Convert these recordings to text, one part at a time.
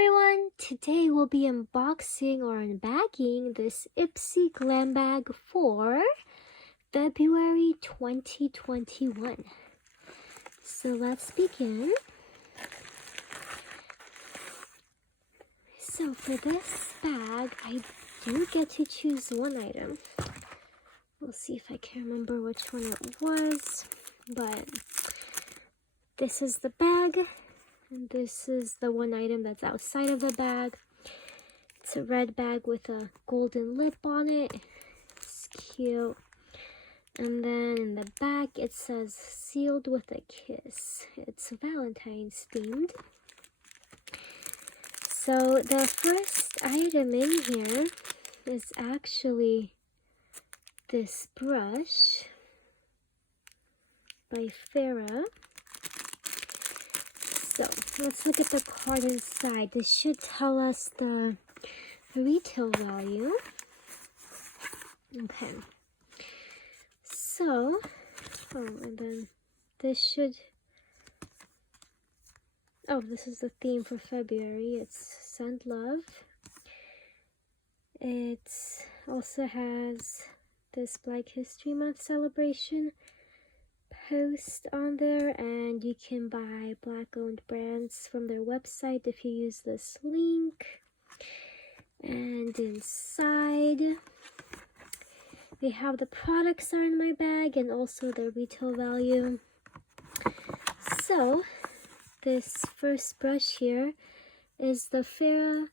everyone! Today we'll be unboxing or unbagging this Ipsy Glam bag for February 2021. So let's begin. So for this bag, I do get to choose one item. We'll see if I can remember which one it was, but this is the bag. And this is the one item that's outside of the bag. It's a red bag with a golden lip on it. It's cute. And then in the back it says sealed with a kiss. It's Valentine's themed. So the first item in here is actually this brush by Farah. So let's look at the card inside. This should tell us the retail value. Okay. So, and then this should, this is the theme for February. It's Send Love. It also has this Black History Month celebration post on there, and you can buy black-owned brands from their website if you use this link. And inside they have the products are in my bag and also their retail value. So this first brush here is the Farah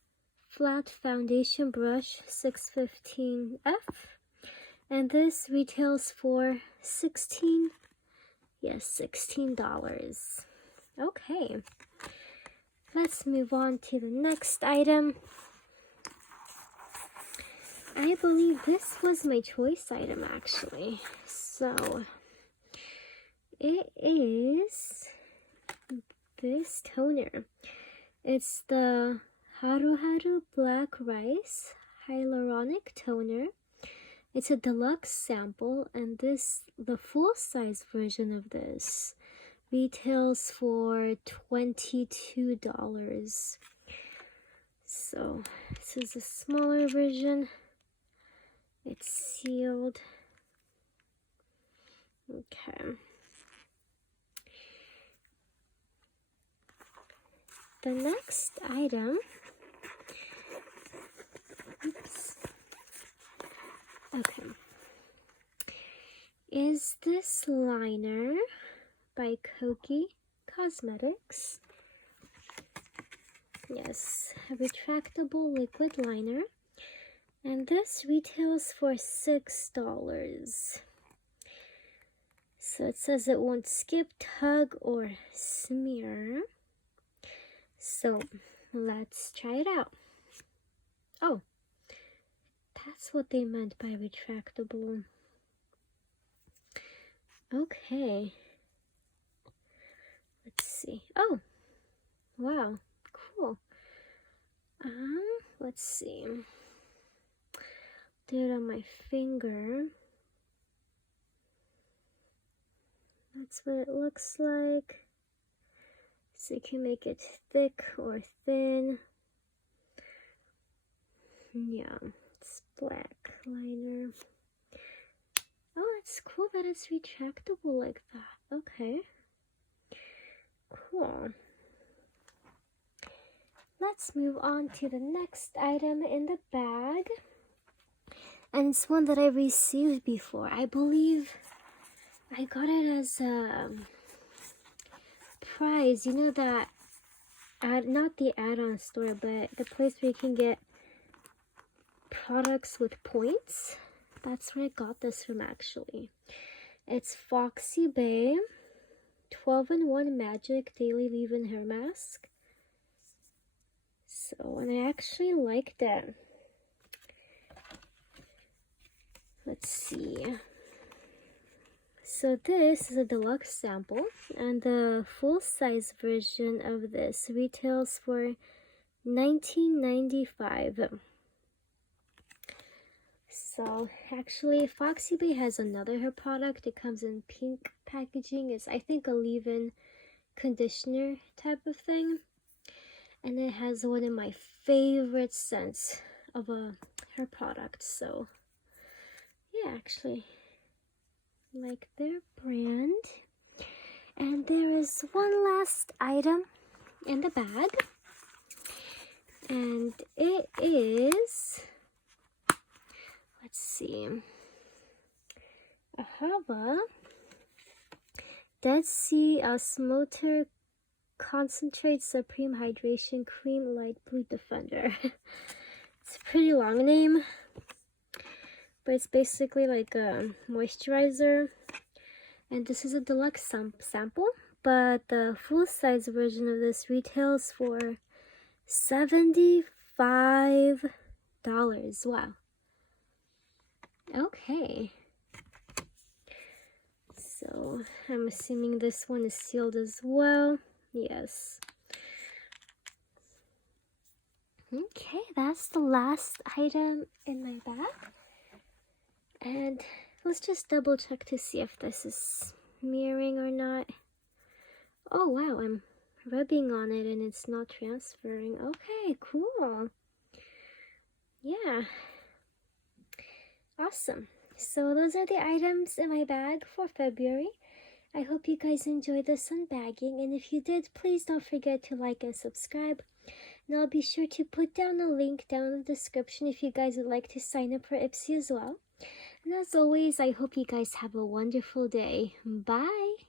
Flat Foundation Brush 615F, and this retails for $16. Okay, let's move on to the next item. I believe this was my choice item actually. So it is this toner. It's the Haru Haru Black Rice Hyaluronic Toner. It's a deluxe sample, and the full-size version of this retails for $22. So this is a smaller version. It's sealed. Okay. The next item, is this liner by Koki Cosmetics. Yes, a retractable liquid liner, and this retails for $6. So it says it won't skip, tug, or smear. So let's try it out. Oh, that's what they meant by retractable. Okay. Let's see. Oh, wow, cool. Let's see. Do it on my finger. That's what it looks like. So you can make it thick or thin. Yeah, it's black liner. Oh, it's cool that it's retractable like that. Okay. Cool. Let's move on to the next item in the bag. And it's one that I received before. I believe I got it as a prize. You know that not the add-on store, but the place where you can get products with points. That's where I got this from actually. It's Foxy Bay 12-in-1 Magic Daily Leave-In Hair Mask. So, and I actually liked it. Let's see. So this is a deluxe sample, and the full-size version of this retails for $19.95. So actually, Foxy Bay has another hair product. It comes in pink packaging. It's, I think, a leave-in conditioner type of thing. and it has one of my favorite scents of her product. So yeah, actually like their brand. And there is one last item in the bag, and it is, let's see, I have a Dead Sea Osmoter Concentrate Supreme Hydration Cream Light Blue Defender. It's a pretty long name, but it's basically like a moisturizer. And this is a deluxe sample, but the full-size version of this retails for $75. Wow. Okay. So I'm assuming this one is sealed as well. Yes. Okay, that's the last item in my bag. And let's just double check to see if this is mirroring or not. Oh wow, I'm rubbing on it and it's not transferring. Okay, cool. Yeah. Awesome. So those are the items in my bag for February. I hope you guys enjoyed this unbagging, and if you did, please don't forget to like and subscribe. And I'll be sure to put down a link down in the description if you guys would like to sign up for Ipsy as well. And as always, I hope you guys have a wonderful day. Bye!